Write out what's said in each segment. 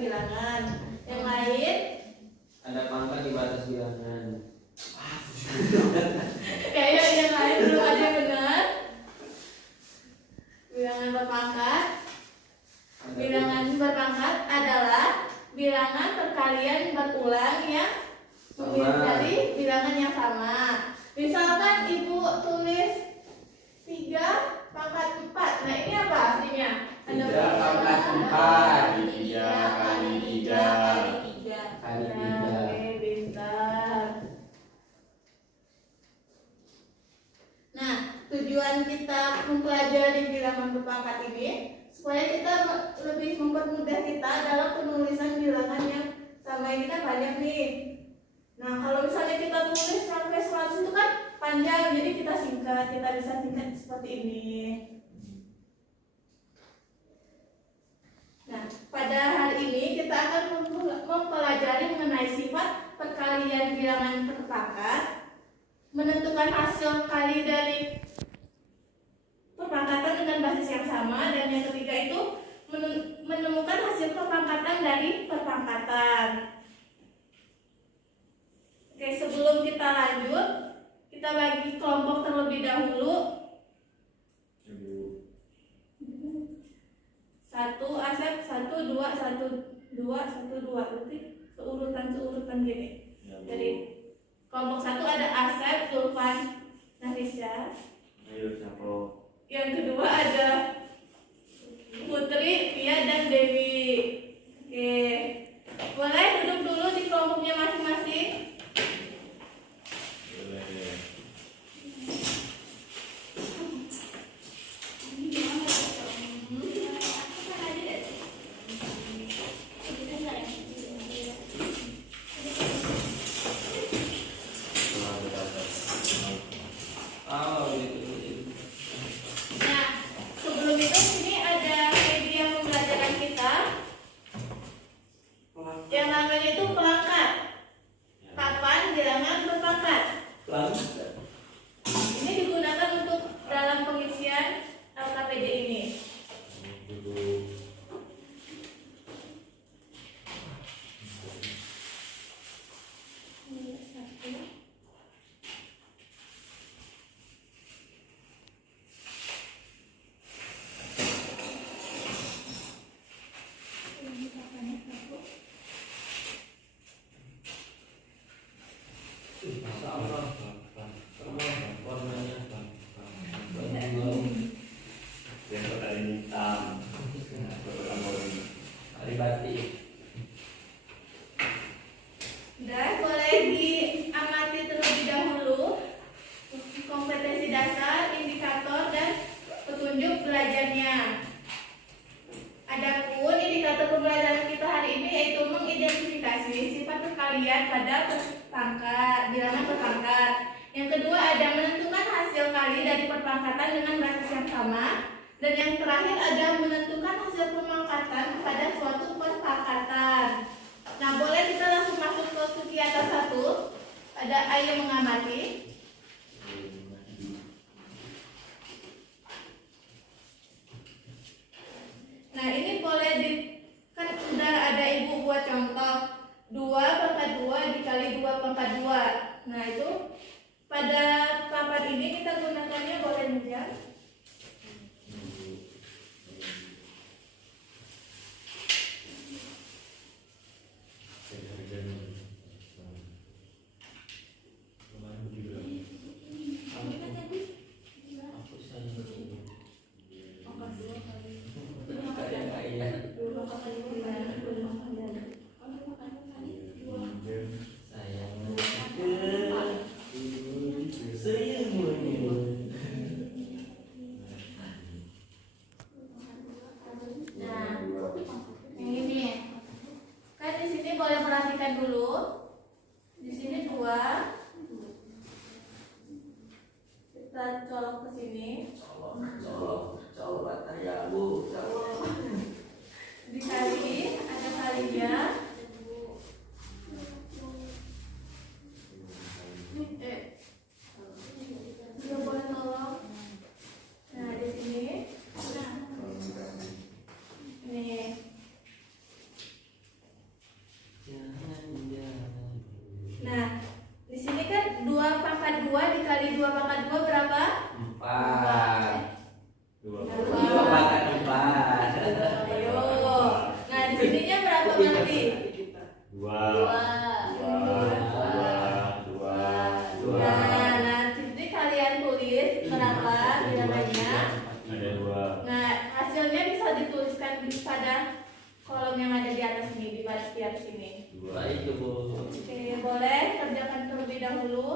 bilangan. Yang lain ada pangkat di batas bilangan. Kayaknya yang lain belum ada yang benar. Bilangan berpangkat. Bilangan berpangkat adalah bilangan perkalian berulang yang dari bilangan yang sama. Misalkan ibu tulis 3 pangkat 4. Nah ini apa artinya? 3 pangkat 4. 3 kali 3 kali 3. Oke, pintar. Nah, tujuan kita mempelajari bilangan berpangkat ini supaya kita lebih mempermudah kita dalam penulisan bilangan yang sama. Ini kan banyak nih. Nah, kalau misalnya kita tulis sampai 100 itu kan panjang, jadi kita singkat, kita bisa singkat seperti ini. Nah, pada hari ini kita akan mempelajari mengenai sifat perkalian bilangan berpangkat, menentukan hasil kali dari perpangkatan dengan basis yang sama, dan yang ketiga itu menemukan hasil perpangkatan dari perpangkatan. Oke, sebelum kita lanjut, kita bagi kelompok terlebih dahulu. 1 Asep, 1 2 1 2 1 2, berarti seurutan gini. Jadi kelompok 1 ada Asep, Zulfan, Nafisa. Yang kedua ada Putri, Pia, dan Dewi. Oke, boleh duduk dulu di kelompoknya masing-masing. Ini digunakan untuk dalam pengisian LKPD ini. Dan boleh diamati terlebih dahulu kompetensi dasar, indikator, dan petunjuk belajarnya. Adapun indikator pembelajaran kita hari ini yaitu mengidentifikasi sifat perkalian pada bilangan berpangkat. Yang kedua ada menentukan hasil kali dari perpangkatan dengan basis yang sama. Dan yang terakhir ada menentukan hasil pemangkatan pada suatu perpangkatan. Nah, boleh kita langsung masuk ke kegiatan 1. Ada ayo mengamati. Nah, ini boleh kan sudah ada ibu buat contoh 2/2 dikali 2/2. Nah, itu pada papan ini kita gunakannya boleh meja. Dulu di sini 2, kita colok ke sini, dikali ada kalinya, dia boleh tolong. Nah, di sini nih bilangannya. Ada 2. Nah, hasilnya bisa dituliskan di pada kolom yang ada di atas ini, di baris di atas ini. 2. Baik Bu. Oke, boleh kerjakan terlebih dahulu.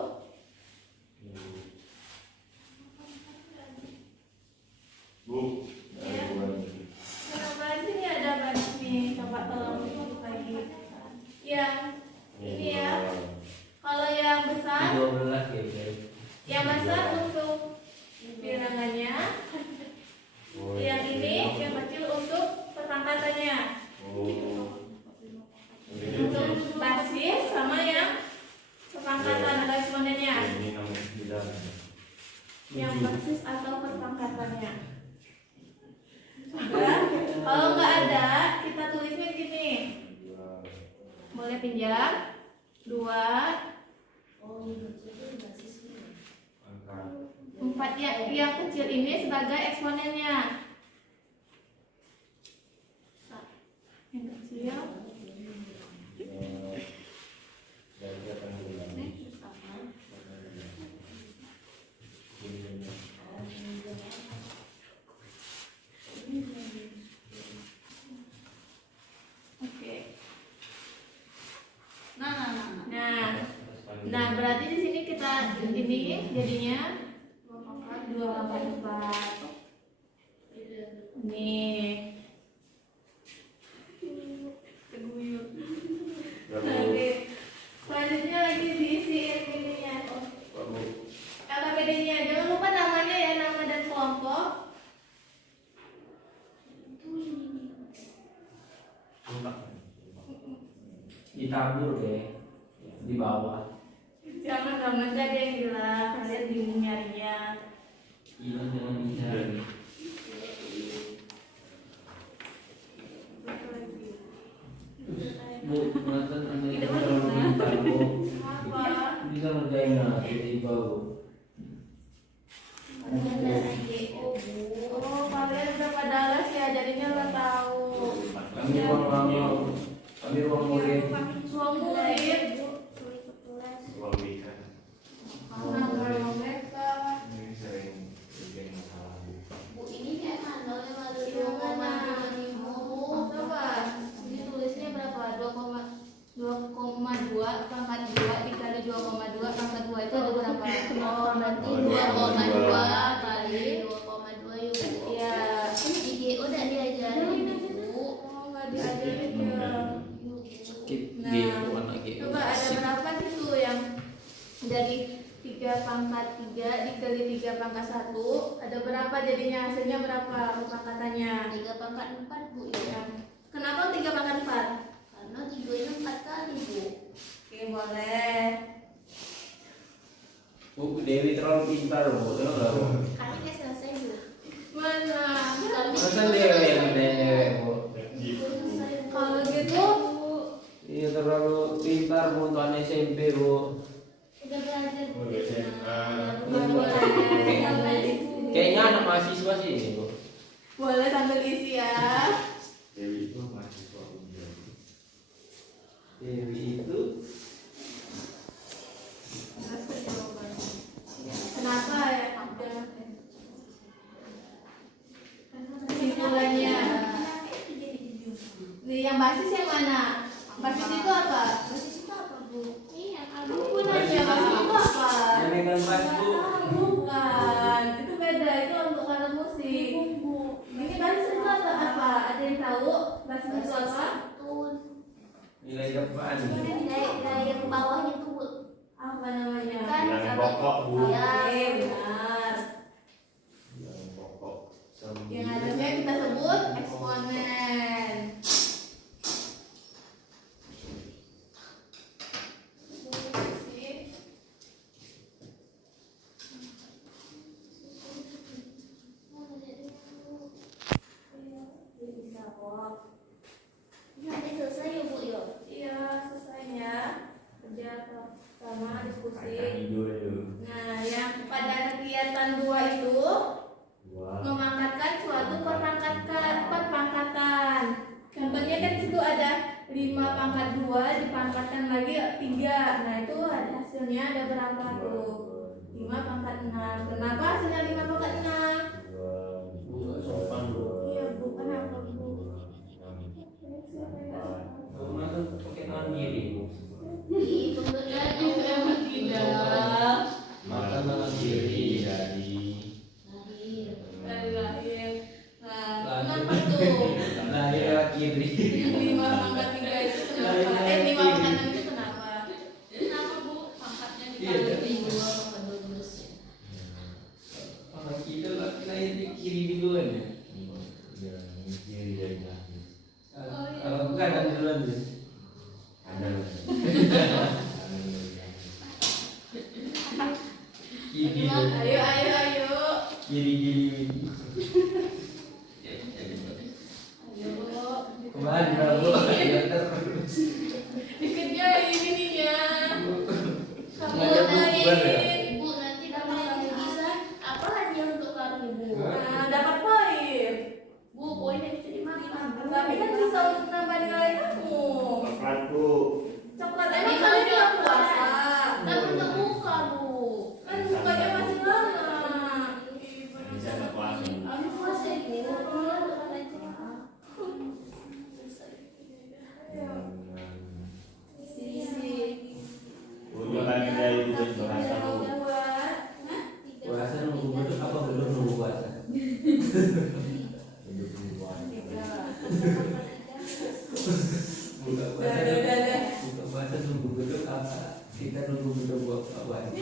Bu, Ya. ada 2 nih. Kenapa di sini ada baris nih? Coba tolong dibuka lagi. Yang ini ya. Kalau yang besar, 12 ya guys. yang besar untuk bilangannya. Oh, Yang ini, yang kecil untuk perpangkatannya. Oh. Untuk basis sama yang perpangkatan atau eksponennya. Ini nomor 9. Yang basis atau perpangkatannya. Sudah. Kalau nggak ada, kita tulisnya gini. Boleh pinjam. 2, 4 yang kecil ini sebagai eksponennya. Yang kecil. Oke. Nah, berarti di sini kita ini jadinya 2/4. Nih. Teguyur. Oke. Selanjutnya lagi diisi ininya. LKPD-nya. Jangan lupa namanya ya, nama dan kelompok. Ditabur deh di bawah. Jangan jadi yang gila, kalian bingung nyarinya. Iya jangan dicari. Bu, mantan anda itu terlalu pintar Bu. Apa? Bisa ngerjain tiba-tiba Bu. Oh, kalian udah pada les ya, jadinya nggak tahu. Kami ruang murid. Ruang murid. Uang weekend. Kenapa ruang mereka? Ini sering bikin masalah. Coba, ini tulisnya berapa? 2,2 pangkat 2 dikali 2,2 pangkat 2 itu ada berapa? Oh, berarti 2,2 kali 2,2 yuk. Iya. Udah diajarin Bu. Oh, nggak diajarin ya. Skip Nah, gitu anak gitu. coba ada berapa itu yang dari 3 pangkat 3 dikali 3 pangkat 1 ada berapa jadinya, hasilnya berapa pangkatannya? 3 pangkat 4 Bu ya. Kenapa 3 pangkat 4? Karena 3 nya 4 kali Bu. Oke, boleh. Bu Dewi terlalu pintar Bu. Tahu nggak, Bu? Kami udah selesai Bu. Mana? Masa Dewi yang cewek Bu? Selesai Bu. Kalau gitu Iya terlalu pintar Bu untuk anak SMP Bu. Udah belajar Bu. Udah SMA. Kayaknya anak mahasiswa sih ini Bu. boleh sambil isi ya. Dewi itu mahasiswa ujian. Dewi itu Kenapa ya? Kesimpulannya. Nih, yang basis yang mana? Basis itu apa? Basis itu apa Bu? Iya, Aku nanya basis itu apa? yang megang pas Bu. Bukan, itu beda, itu untuk alat musik. Ini basis itu apa? Ada yang tahu basis itu apa? Nilai depan. Nilai yang bawahnya tuh Bu. Apa namanya? Kan Yang pokok Bu. Ya. Oke, benar. Yang pokok. Yang atasnya kita sebut eksponen. Bisa kok. Nanti selesai ya Bu ya. Iya, selesainya. Kerja pertama diskusi. Akan tidur itu. Nah, yang pada kegiatan 2 itu Wah. memangkatkan suatu perpangkatan. Contohnya kan situ ada 5 pangkat 2 dipangkatkan lagi 3. Nah, itu hasilnya ada berapa tuh? 5 pangkat 6. Kenapa hasilnya 5 pangkat 6? kiri. 5/3 itu kenapa? 5/6 itu kenapa? Kenapa Bu? Pangkatnya Iya, dikali kan? 2 pangkat 12. Orang kita lah lain di kiri duluan ya. Ya, kiri dari kaki. Kalau kanan duluan ya. Ada. Kiri. Ayo. Kiri. Ayo. Kemana bu? Ya terus. Dikerjain ininya. Kamu Nggak ada bubar ya? lain. Ibu nanti kalau kamu bisa apa hadiah untuk kamu Bu? Nah, dapat poin. Bu, poin yang bisa dimakan. Tapi kan bisa untuk nambah nilai kamu. Coklat bu. Coklat emang kalian nggak puasa? Kan untuk buka Bu. Kan bukanya masih lama. Bisa ada puasa. Kamu puasa Bu. Bu, jangan dari bu bahasa bu. Puasa nunggu beduk apa beduk nunggu puasa? Hidup di puasa. Buka puasa. Udah. Buka puasa nunggu beduk apa? Kita nunggu beduk buat puasa.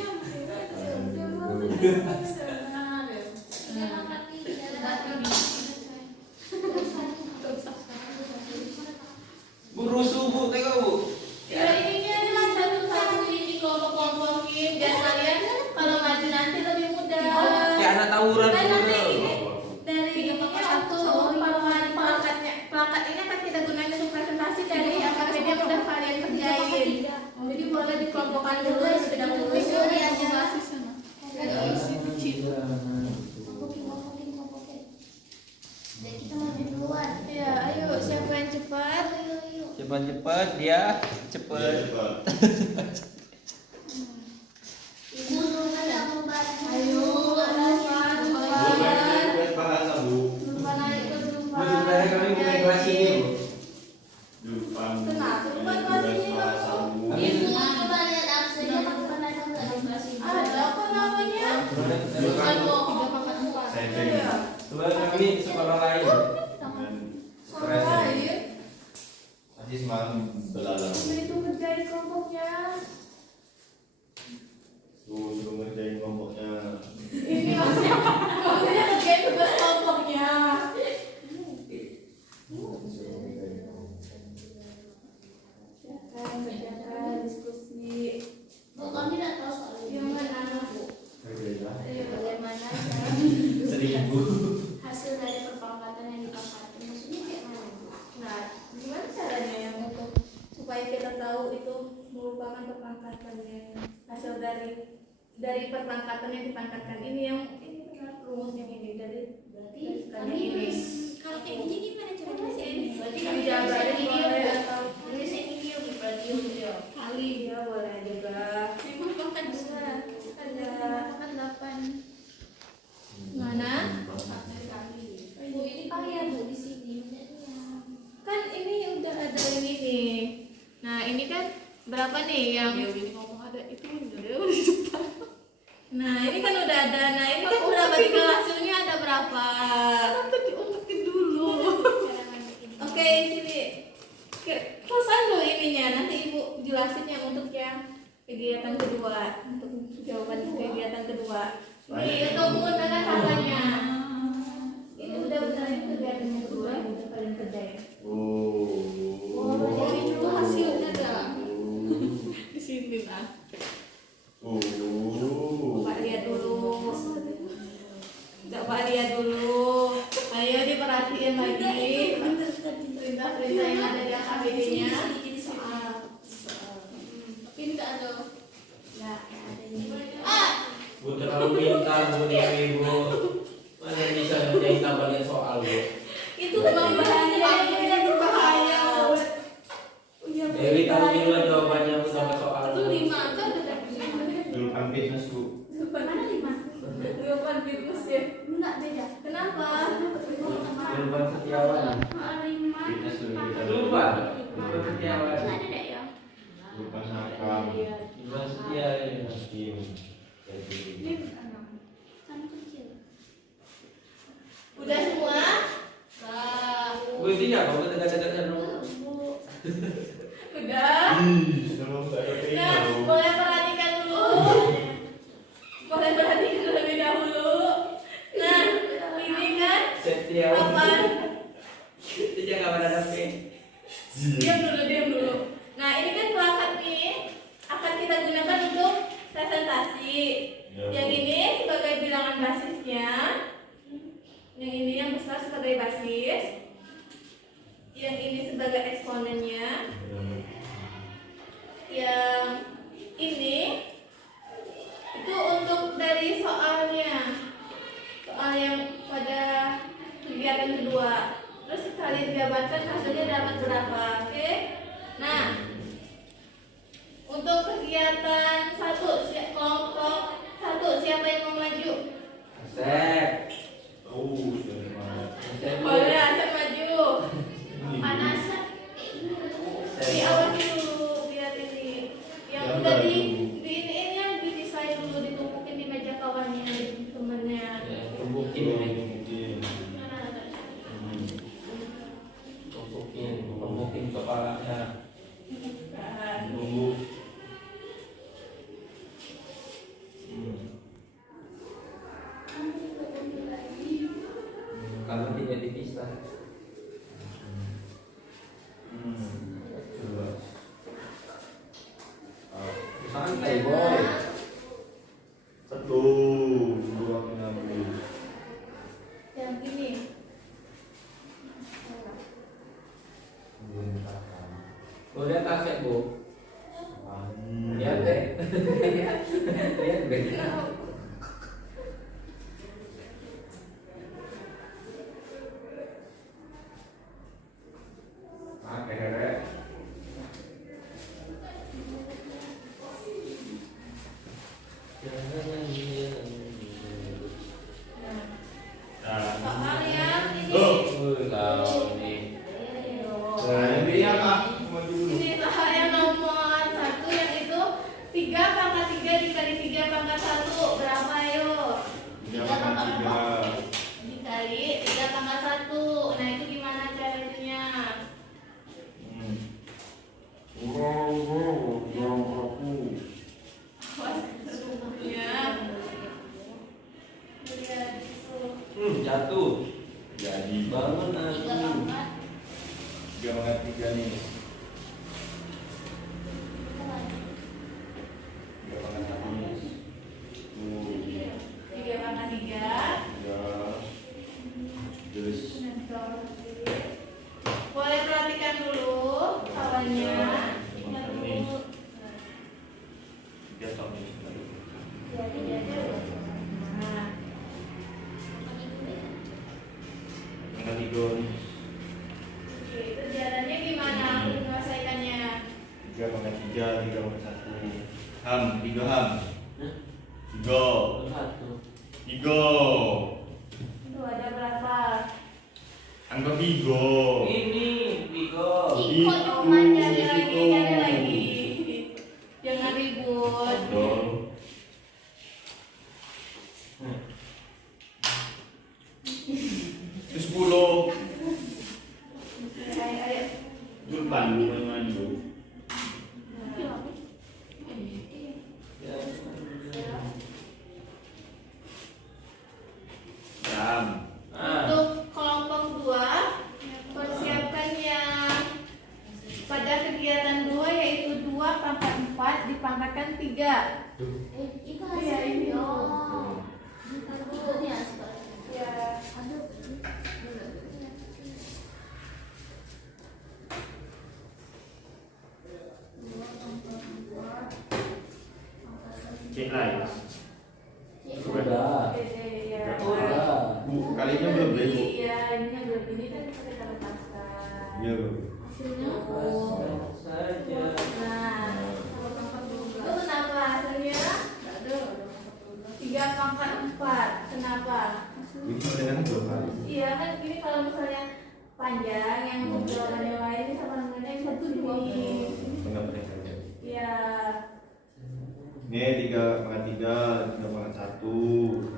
Bu rusuh bu, tengok bu. Ya ininya adalah satu-satu ini kelompok-kelompokin biar kalian kalau maju nanti lebih mudah. Kayak anak tawuran. Kan nanti Bu. ini dari ininya untuk pelakat ini akan kita gunakan untuk presentasi dari AKPD yang udah kalian kerjain. Jadi boleh dikelompokkan dulu terlebih dahulu. Kita maju duluan. Ya, ayo siapa yang cepat? Cepat-cepat dia, cepat. Ibu dulu yang membantu. Ayo, lupa. Buat bahasa bu. Lupa naik ke lupa. Bu sebenarnya kami bukan kelas ini bu. Lupa. Kenapa? Lupa kelas ini, bahasa bu. Ibu coba lihat absennya kapan ada nggak di kelas ini? Ada apa namanya? Bukan bu. 3/4. Saya Iya. Sebenarnya kami sekolah lain. Sekolah lain. Masih semalam belalang. Itu kerjain kelompoknya. Suruh ngerjain kelompoknya. Ini maksudnya kerjain tugas kelompoknya. Kerjakan diskusi. Bu, kami tidak tahu soal ini. Yang mana? Bu? Kerja. Bagaimana Seribu. hasil dari perpangkatan yang dipangkatkan? Maksudnya kayak mana Bu? Nah, gimana caranya yang untuk supaya kita tahu itu merupakan perpangkatannya hasil dari perpangkatan yang dipangkatkan ini yang ini benar rumusnya ini dari Berarti kami kami ini. kalau kayak gini gimana cara tulisnya? Berarti kami Dijabarin tulisnya boleh video atau tulisnya video berarti video. kali ya boleh juga. Ada 8. Mana? Bu, ini kalian Bu di sini. Kan ini udah ada ini nih. Nah ini kan berapa nih yang ini ngomong ada itu udah di depan. Nah ini kan udah ada. Nah ini kan berapa tinggal hasilnya ada berapa? tadi omongin dulu. Oke sini. Kosan dulu ininya. Nanti ibu jelasin yang untuk yang kegiatan kedua. Untuk jawaban kegiatan kedua. Ini untuk menggunakan katanya. Ini udah benar ini kegiatan yang kedua yang udah kalian kerjain. Ini dulu hasilnya dah di sini lah. Coba lihat dulu. Coba lihat dulu. Ayo diperhatiin lagi. Perintah-perintah yang ada di AKBD-nya. Ini tak ada. Bu terlalu pintar bu Dewi bu. Mana bisa ngerjain tabelnya soal bu. Itu berbahaya. Berbahaya. Dewi tahu juga jawabannya bu sama soal. Itu 5 kan udah dapat 5. Jurusan bisnis bu. Mana 5? Bukan virus ya. Enggak beda. Kenapa? Jawaban Setiawan. Fitness dulu kita Lupa. Jawaban Setiawan. Enggak ada deh ya. Bukan hakam. Jawaban Setiawan. Hakim. Ini kan kecil. Udah semua? Nah, Bu dia apa dekat-dekat dulu. Udah. Sebelum nggak ada pena Nah, loh. boleh perhatikan dulu. Boleh perhatikan terlebih dahulu. Nah, ini kan Setia. papan. Dia nggak ada pen. Diam dulu. Nah, ini kan perangkat nih akan kita gunakan untuk presentasi. Ya. Yang ini sebagai bilangan basisnya. Yang ini yang besar sebagai basis. Yang ini sebagai eksponennya. Yang ini itu untuk dari soalnya. Soal yang pada kegiatan kedua. Terus sekali dijabarkan hasilnya dapat berapa? Oke. Nah, untuk kegiatan kelompok 1 siapa yang mau maju? Asep. Oh, dari mana? Asep. Boleh Asep maju. Ini. Panasan. Diawasi dulu biar ini yang Yang udah baru. di ininya didesain dulu, ditumpukin di meja kawannya, di temennya. Ya, tumbukin. Mungkin. Tumbukin kepalanya. Nah, Tunggu. Kalau tidak dipisah. Coba. Santai boy. Satu, dua, enam, yang ini. Lo lihat Asep bu. Lihat deh. Lihat deh. Akhirnya. Soal yang ini. Tahu ini. Nah, ini yang aku maju dulu. Ini soal yang nomor 1 yang itu 3 pangkat 3 dikali 3 pangkat 1 berapa ayo? Tiga pangkat tiga. Dikali 3 pangkat 1. Nah, itu gimana caranya? Ya. Lihat itu. Jatuh. Jadi Bangun Tiga aku. pangkat. tiga pangkat tiga nih. Tiga pangkat satu nih. Tuh, 3 pangkat 3. tiga. Terus Boleh perhatikan dulu kawannya. Ingat dulu. tiga tahun ini. Nah, Pangkat tiga nih. oke, itu jalannya gimana menyelesaikannya? Tiga pangkat tiga, tiga pangkat satu. Ham, tiga ham. Tiga. Satu. Tiga. Itu ada berapa? Angka tiga. Ini Bigo. Ikut Oh, dong, cari lagi. Jangan ribut. Betul. Terus 10. Ayo. Depan maju. Jam. Untuk kelompok 2, persiapkan yang pada kegiatan 2 yaitu 2 pangkat 4 dipangkatkan 3. Itu Iya, ini. hasilnya. Itu nih hasil. Ya. Aduh. Cek lain. Sudah. Ya. Sudah. Bu, kalinya belum deh, Bu. Iya, ininya belum. Ini kan kita lepaskan. Iya, Bu. Hasilnya Saja. Nah, itu kenapa hasilnya? 3 pangkat 4. Kenapa? Ini dengan dua kali. Iya kan ini kalau misalnya panjang yang untuk jawaban yang lain ini sama dengan yang satu ini. Enggak pernah kerja. Iya. Ini tiga pangkat tiga, tiga pangkat satu.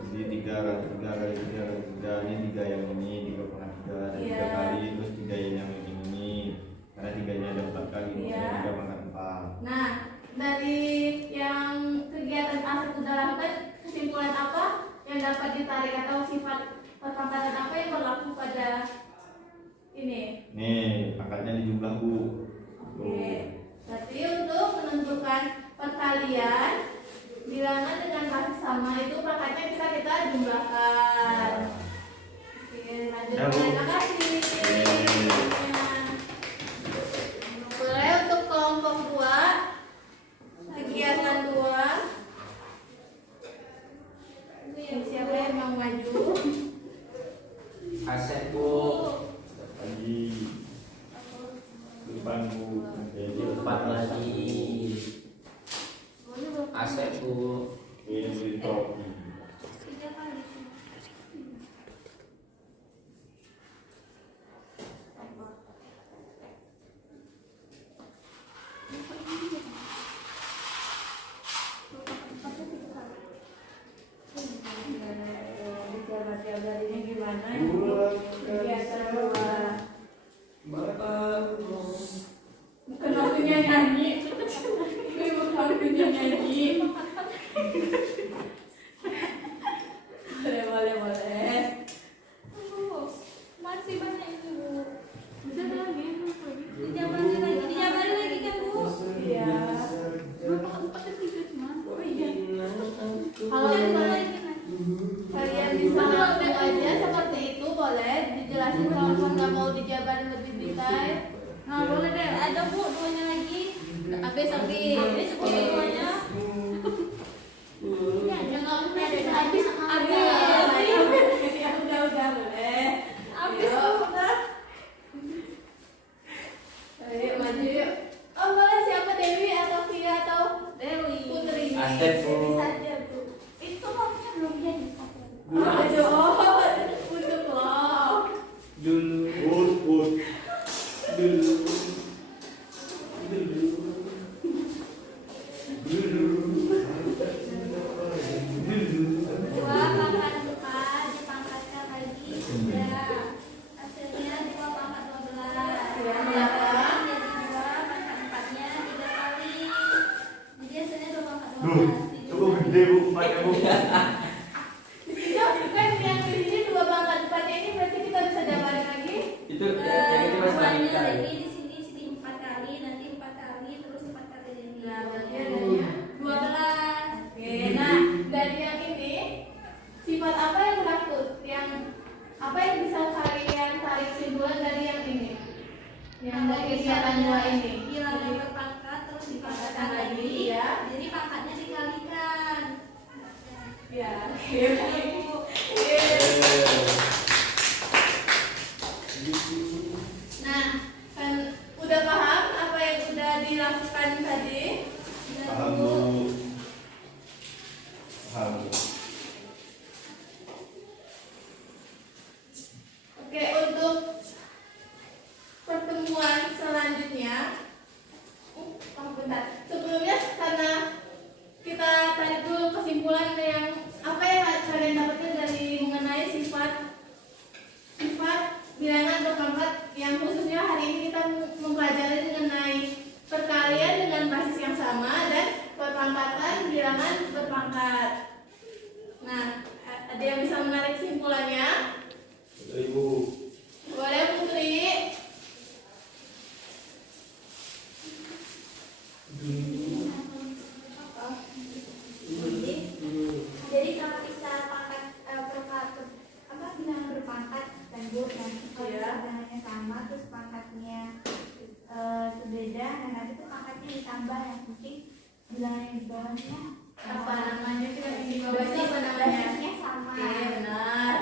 Jadi tiga kali tiga kali tiga kali tiga. Ini tiga yang ini tiga pangkat tiga dan tiga Iya. kali terus tiga yang jumlah Bu. Oke. Berarti untuk menentukan perkalian bilangan dengan basis sama itu pangkatnya bisa kita jumlahkan. Oke, lanjut. Ya, Bu. Terima kasih. Boleh untuk kelompok 2 kegiatan 2. Siapa yang mau maju? Asep Bu. Lagi depan Bu. Jadi Empat lagi. Asep Bu. ini trofi. Jabar-jabarinnya gimana? Kegiatan 2. Bukan waktunya nyanyi. Ini bukan waktunya nyanyi. Boleh. Masih banyak itu Bu. Bisa lagi. Dijabarin lagi kan Bu. Iya. Berapa 4 dan 3 cuma? Oh iya. Kalau Dijabarin misalnya lagi kan. kalian bisa langsung aja seperti itu, boleh dijelasin kalau nggak mau dijabarin lebih detail. Nah, boleh deh. Ada Bu, 2-nya lagi. Habis. Ini sebut semuanya. Iya, Jangan habis. habis. Ya udah boleh. Habis Ayo. udah. Ayo maju yuk. Oh boleh, siapa Dewi atau Via atau Dewi. Putri? Asep Bu. Saja Bu. Itu waktunya belum jadi. Aduh, untuk lo. Put. Dua pangkat 4 dipangkatkan lagi 3. Hasilnya 2 pangkat 12. Ya, Jadi 2 pangkat 4-nya 3 kali. Jadi hasilnya 2 pangkat 12. Cukup gede Bu, makanya Bu. Di sini kan yang di sini 2 pangkat 4 ini berarti kita bisa jabarin lagi. Itu yang itu Mas Duanya Malika. jadi di sini 4 kali, nanti 4 kali, terus 4 kali jadi. Nah, berarti adanya 12. Oke, nah dari yang ini sifat apa yang berlaku? Yang apa yang bisa kalian tarik simpulan dari yang ini? Yang dari kegiatan 2 ini? Bilangan berpangkat terus dipangkatkan Dipangkatkan lagi. lagi, ya. Jadi pangkatnya dikalikan. Ya, oke. Nah, kan udah paham apa yang udah dilakukan tadi? Paham Bu. Paham Bu. Oke, untuk pertemuan selanjutnya, bentar. Sebelumnya karena kita tarik dulu kesimpulan yang apa yang kalian dapatkan dari mengenai sifat bilangan berpangkat yang khususnya hari ini kita mempelajari mengenai perkalian dengan basis yang sama dan perpangkatan bilangan berpangkat. Nah, ada yang bisa menarik kesimpulannya? Ibu. Boleh Putri? Jadi kalau bisa pangkat bilangan berpangkat dan Bu, nanti kalau Iya. bilangannya sama terus pangkatnya berbeda, nah nanti tuh pangkatnya ditambah, yang penting bilangan yang di bawahnya Apa namanya? Kita di bawahnya apa namanya? basisnya sama. Oke, benar.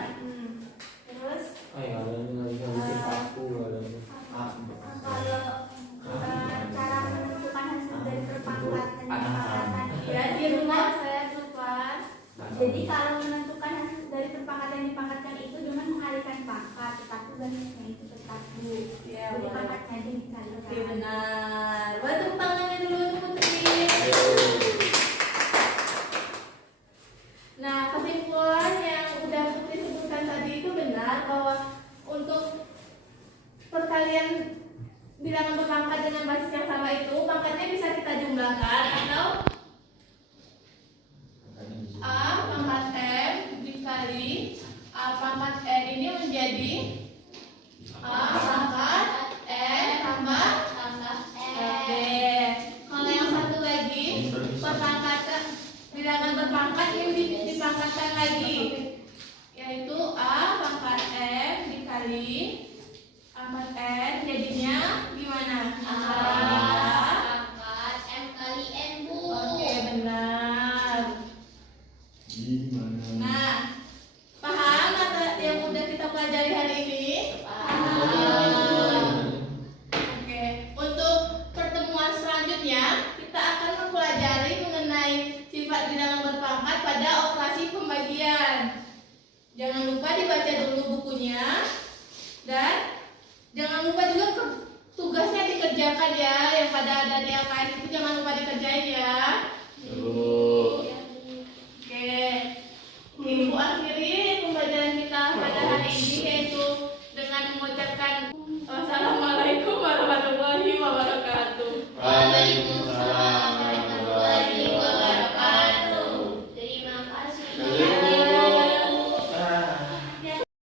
Terus Oh ya, ada yang lagi bikin paku ada. kalau cara menentukan hasil dari perpangkatan dan pangkatan Ya, di rumah saya lupa. jadi kalau menentukan hasil dari perpangkatan yang dipangkatkan itu dengan mengalihkan pangkat, tetapi basisnya itu tetap Bu. Ya, Jadi boleh. pangkatnya aja Oke, dikalikan. benar. Buat tepuk tangannya dulu untuk Putri. Nah, kesimpulan yang udah Putri sebutkan tadi itu benar bahwa untuk perkalian bilangan berpangkat dengan basis yang sama itu pangkatnya bisa kita jumlahkan atau A pangkat M dikali A pangkat N ini menjadi A pangkat N tambah dikali Ahmad N jadinya gimana? Pangkat M kali N, Bu. Oke, benar. Gimana? Nah, paham mata yang udah kita pelajari hari ini? Oke, untuk pertemuan selanjutnya kita akan mempelajari mengenai sifat bilangan berpangkat pada operasi pembagian. Jangan lupa dibaca dulu bukunya dan jangan lupa juga tugasnya dikerjakan ya, yang pada ada di LKS itu jangan lupa dikerjain ya. Terus Oke, Ibu akhiri